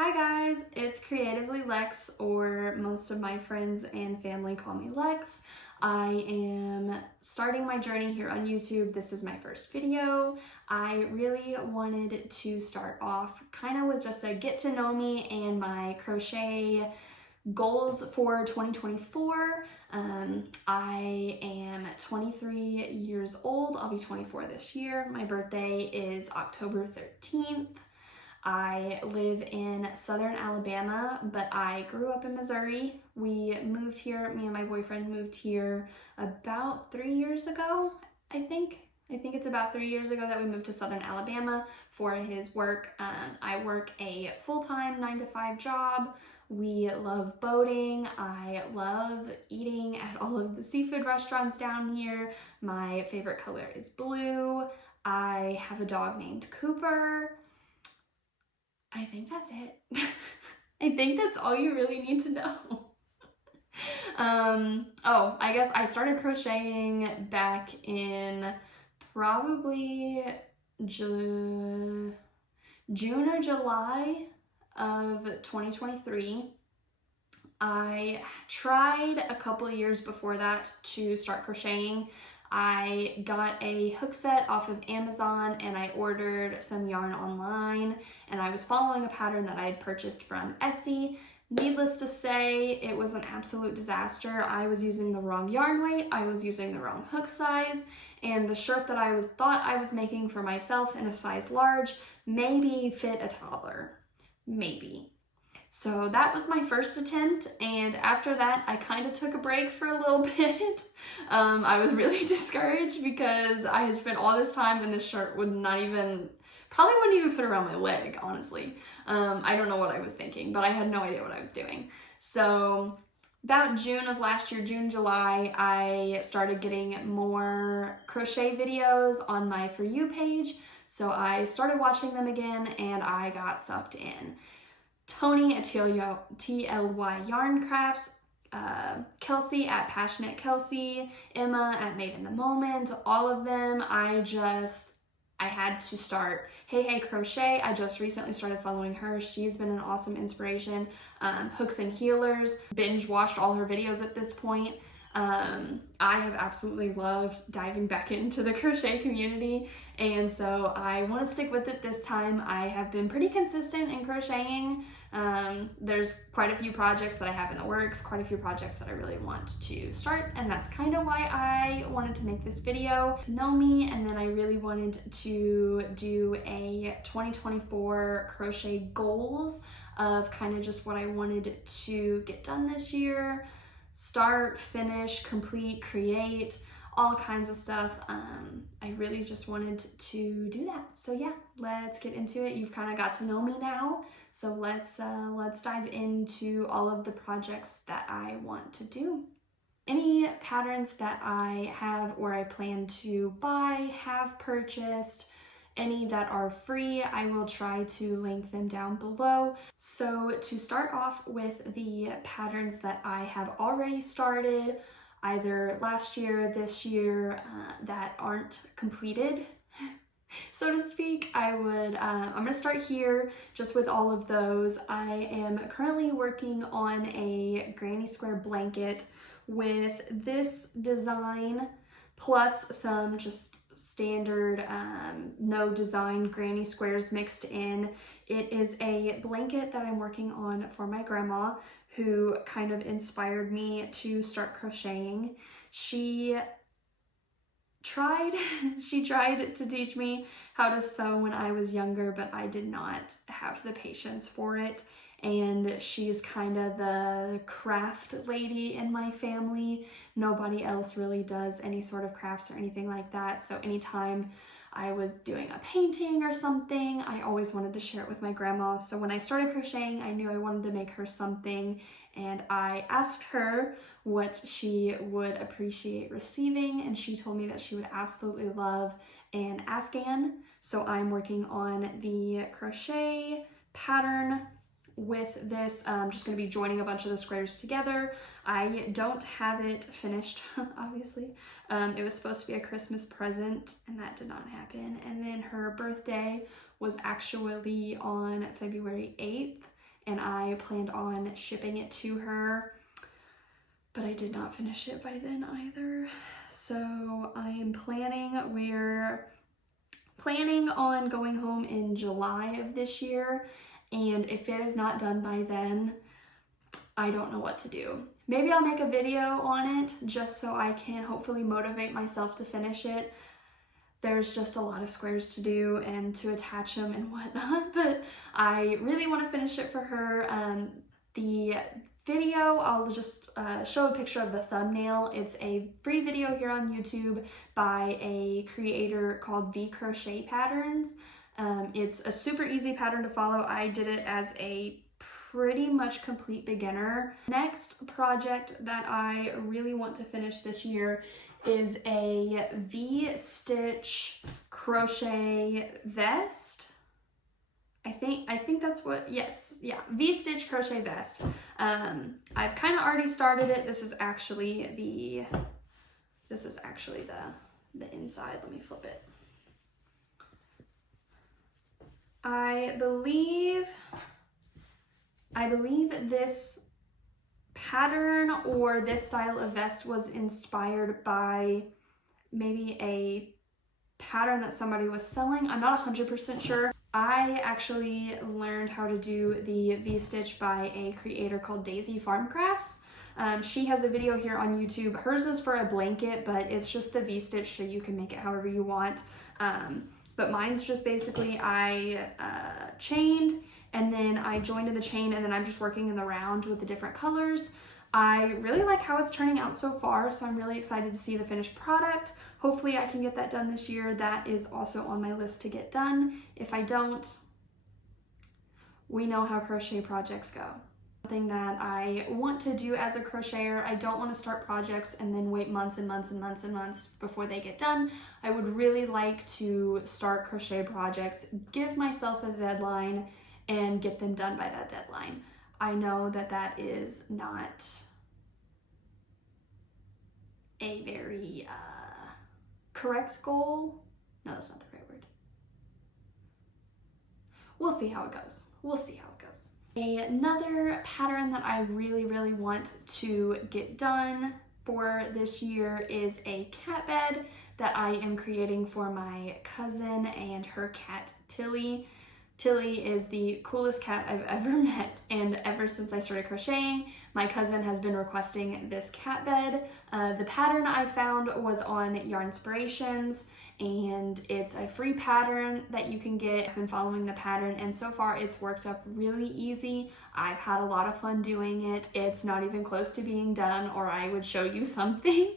Hi guys, it's Creatively Lex, or most of my friends and family call me Lex. I am starting my journey here on YouTube. This is my first video. I really wanted to start off kind of with just a get to know me and my crochet goals for 2024. I am 23 years old. I'll be 24 this year. My birthday is October 13th. I live in southern Alabama, but I grew up in Missouri. We moved here, me and my boyfriend moved here about 3 years ago, I think. I think it's about 3 years ago that we moved to southern Alabama for his work. I work a full-time 9-to-5 job. We love boating. I love eating at all of the seafood restaurants down here. My favorite color is blue. I have a dog named Cooper. I think that's it. I think that's all you really need to know. I guess I started crocheting back in probably June or July of 2023. I tried a couple of years before that to start crocheting. I got a hook set off of Amazon and I ordered some yarn online, and I was following a pattern that I had purchased from Etsy. Needless to say, it was an absolute disaster. I was using the wrong yarn weight, I was using the wrong hook size, and the shirt that I thought I was making for myself in a size large maybe fit a toddler. Maybe. So that was my first attempt, and after that I kind of took a break for a little bit. I was really discouraged because I had spent all this time and this shirt probably wouldn't even fit around my leg, honestly. I don't know what I was thinking, but I had no idea what I was doing. So about June of last year, June, July, I started getting more crochet videos on my For You page. So I started watching them again and I got sucked in. Tony at TLY Yarn Crafts, Kelsey at Passionate Kelsey, Emma at Made in the Moment, all of them. I had to start. Hey Crochet, I just recently started following her. She's been an awesome inspiration. Hooks and Healers, binge watched all her videos at this point. I have absolutely loved diving back into the crochet community, and so I want to stick with it this time. I have been pretty consistent in crocheting. There's quite a few projects that I have in the works, quite a few projects that I really want to start, and that's kind of why I wanted to make this video, to know me, and then I really wanted to do a 2024 crochet goals of kind of just what I wanted to get done this year. Start, finish, complete, create, all kinds of stuff. I really just wanted to do that. So yeah, let's get into it. You've kind of got to know me now. So let's dive into all of the projects that I want to do. Any patterns that I have or I plan to buy, have purchased, any that are free, I will try to link them down below. So to start off with the patterns that I have already started, either last year, this year, that aren't completed, so to speak, I'm gonna start here just with all of those. I am currently working on a granny square blanket with this design plus some just standard no design granny squares mixed in. It is a blanket that I'm working on for my grandma, who kind of inspired me to start crocheting. She tried to teach me how to sew when I was younger, but I did not have the patience for it. And she's kind of the craft lady in my family. Nobody else really does any sort of crafts or anything like that. So anytime I was doing a painting or something, I always wanted to share it with my grandma. So when I started crocheting, I knew I wanted to make her something, and I asked her what she would appreciate receiving, and she told me that she would absolutely love an Afghan. So I'm working on the crochet pattern with this. I'm just going to be joining a bunch of the squares together. I don't have it finished, obviously. It was supposed to be a Christmas present, and that did not happen. And then her birthday was actually on February 8th, and I planned on shipping it to her, but I did not finish it by then either. So I am we're planning on going home in July of this year, and if it is not done by then, I don't know what to do. Maybe I'll make a video on it just so I can hopefully motivate myself to finish it. There's just a lot of squares to do and to attach them and whatnot, but I really want to finish it for her. The video, I'll just show a picture of the thumbnail. It's a free video here on YouTube by a creator called The Crochet Patterns. It's a super easy pattern to follow. I did it as a pretty much complete beginner. Next project that I really want to finish this year is a V-stitch crochet vest. I think that's what, yes, yeah, V-stitch crochet vest. I've kind of already started it. This is actually the inside. Let me flip it. I believe this pattern or this style of vest was inspired by maybe a pattern that somebody was selling. I'm not 100% sure. I actually learned how to do the V-stitch by a creator called Daisy Farm Crafts. She has a video here on YouTube. Hers is for a blanket, but it's just the V-stitch, so you can make it however you want. But mine's just basically I chained, and then I joined in the chain, and then I'm just working in the round with the different colors. I really like how it's turning out so far, so I'm really excited to see the finished product. Hopefully I can get that done this year. That is also on my list to get done. If I don't, we know how crochet projects go. Something that I want to do as a crocheter. I don't want to start projects and then wait months and months and months and months before they get done. I would really like to start crochet projects, give myself a deadline, and get them done by that deadline. I know that that is not a very correct goal. No, that's not the right word. We'll see how it goes. We'll see how it goes. Another pattern that I really, really want to get done for this year is a cat bed that I am creating for my cousin and her cat, Tilly. Tilly is the coolest cat I've ever met, and ever since I started crocheting, my cousin has been requesting this cat bed. The pattern I found was on Yarnspirations, and it's a free pattern that you can get. I've been following the pattern, and so far it's worked up really easy. I've had a lot of fun doing it. It's not even close to being done, or I would show you something,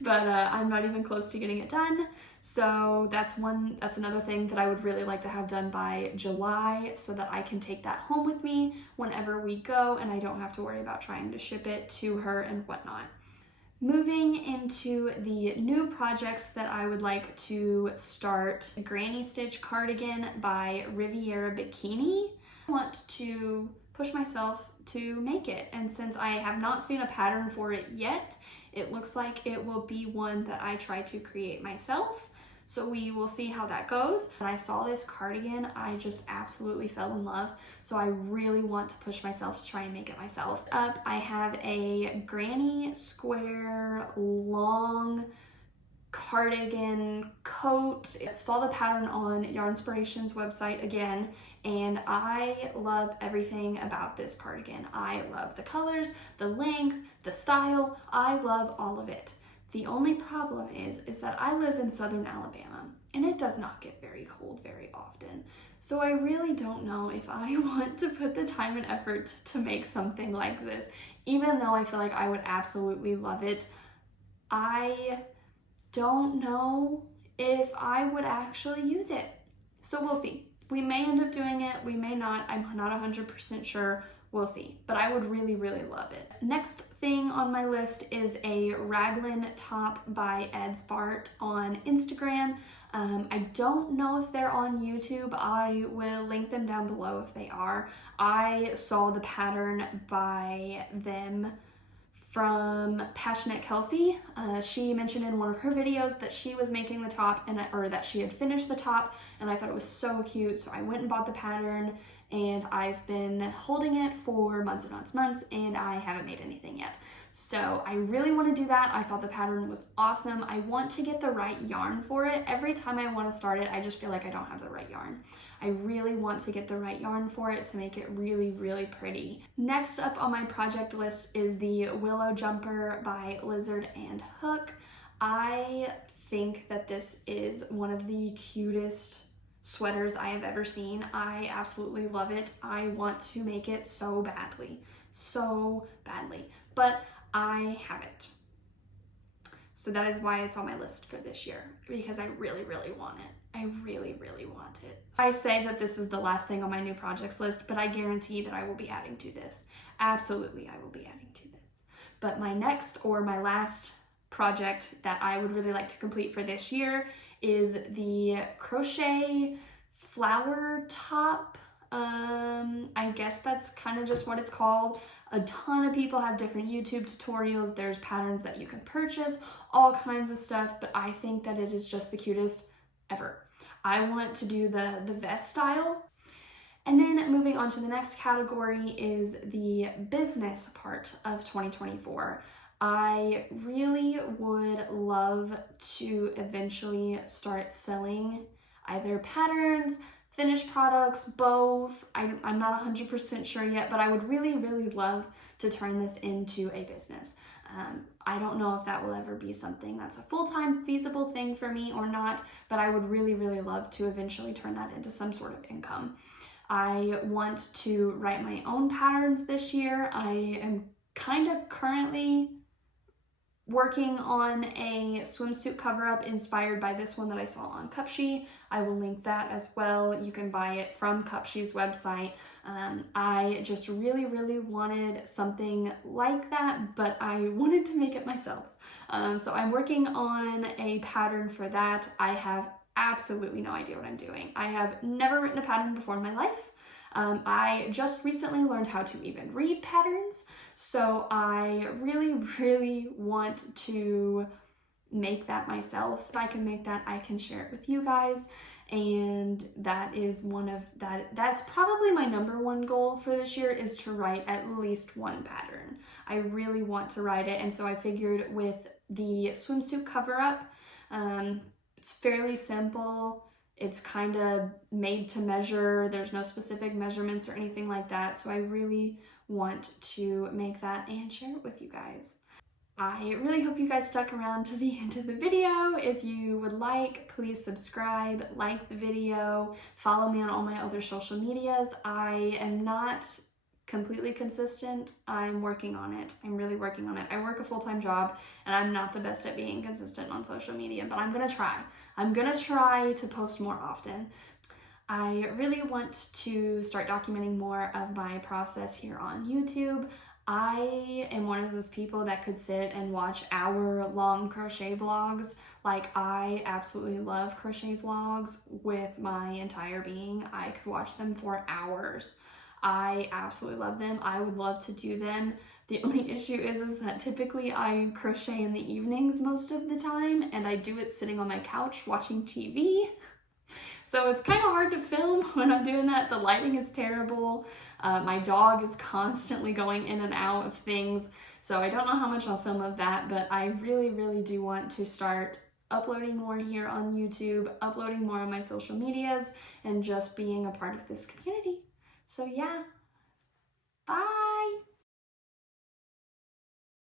but I'm not even close to getting it done. So that's another thing that I would really like to have done by July, so that I can take that home with me whenever we go and I don't have to worry about trying to ship it to her and whatnot. Moving into the new projects that I would like to start, Granny Stitch Cardigan by Riviera Bikini. I want to push myself to make it, and since I have not seen a pattern for it yet, it looks like it will be one that I try to create myself. So we will see how that goes. When I saw this cardigan, I just absolutely fell in love. So I really want to push myself to try and make it myself. Up, I have a granny square long cardigan coat. I saw the pattern on Yarnspirations website again, and I love everything about this cardigan. I love the colors, the length, the style. I love all of it. The only problem is that I live in southern Alabama, and it does not get very cold very often. So I really don't know if I want to put the time and effort to make something like this, even though I feel like I would absolutely love it. I don't know if I would actually use it. So we'll see. We may end up doing it, we may not. I'm not 100% sure. We'll see, but I would really, really love it. Next thing on my list is a raglan top by Ed Spart on Instagram. I don't know if they're on YouTube. I will link them down below if they are. I saw the pattern by them from Passionate Kelsey. She mentioned in one of her videos that she was making the top, or that she had finished the top, and I thought it was so cute, so I went and bought the pattern, and I've been holding it for months and months, and I haven't made anything yet. So I really want to do that. I thought the pattern was awesome. I want to get the right yarn for it. Every time I want to start it, I just feel like I don't have the right yarn. I really want to get the right yarn for it to make it really, really pretty. Next up on my project list is the Willow Jumper by Lizard and Hook. I think that this is one of the cutest sweaters I have ever seen. I absolutely love it. I want to make it so badly, but I haven't. So that is why it's on my list for this year, because I really, really want it. I really, really want it. I say that this is the last thing on my new projects list, but I guarantee that I will be adding to this. Absolutely, I will be adding to this. But my next or my last project that I would really like to complete for this year is the crochet flower top. I guess that's kind of just what it's called. A ton of people have different YouTube tutorials. There's patterns that you can purchase, all kinds of stuff, but I think that it is just the cutest ever. I want to do the vest style. And then moving on to the next category is the business part of 2024. I really would love to eventually start selling either patterns, finished products, both. I'm not 100% sure yet, but I would really, really love to turn this into a business. I don't know if that will ever be something that's a full-time feasible thing for me or not, but I would really, really love to eventually turn that into some sort of income. I want to write my own patterns this year. I am kind of currently working on a swimsuit cover-up inspired by this one that I saw on Cupshe. I will link that as well. You can buy it from Cupshe's website. I just really, really wanted something like that, but I wanted to make it myself. So I'm working on a pattern for that. I have absolutely no idea what I'm doing. I have never written a pattern before in my life. I just recently learned how to even read patterns, so I really, really want to make that myself. If I can make that, I can share it with you guys, and that is that's probably my number one goal for this year, is to write at least one pattern. I really want to write it, and so I figured with the swimsuit cover-up, it's fairly simple. It's kind of made to measure. There's no specific measurements or anything like that. So I really want to make that and share it with you guys. I really hope you guys stuck around to the end of the video. If you would like, please subscribe, like the video, follow me on all my other social medias. I am not completely consistent. I'm working on it. I'm really working on it. I work a full-time job and I'm not the best at being consistent on social media, but I'm gonna try. I'm gonna try to post more often. I really want to start documenting more of my process here on YouTube. I am one of those people that could sit and watch hour-long crochet vlogs. Like, I absolutely love crochet vlogs with my entire being. I could watch them for hours. I absolutely love them. I would love to do them. The only issue is that typically I crochet in the evenings most of the time, and I do it sitting on my couch watching TV. So it's kind of hard to film when I'm doing that. The lighting is terrible. My dog is constantly going in and out of things. So I don't know how much I'll film of that, but I really, really do want to start uploading more here on YouTube, uploading more on my social medias, and just being a part of this community. So yeah,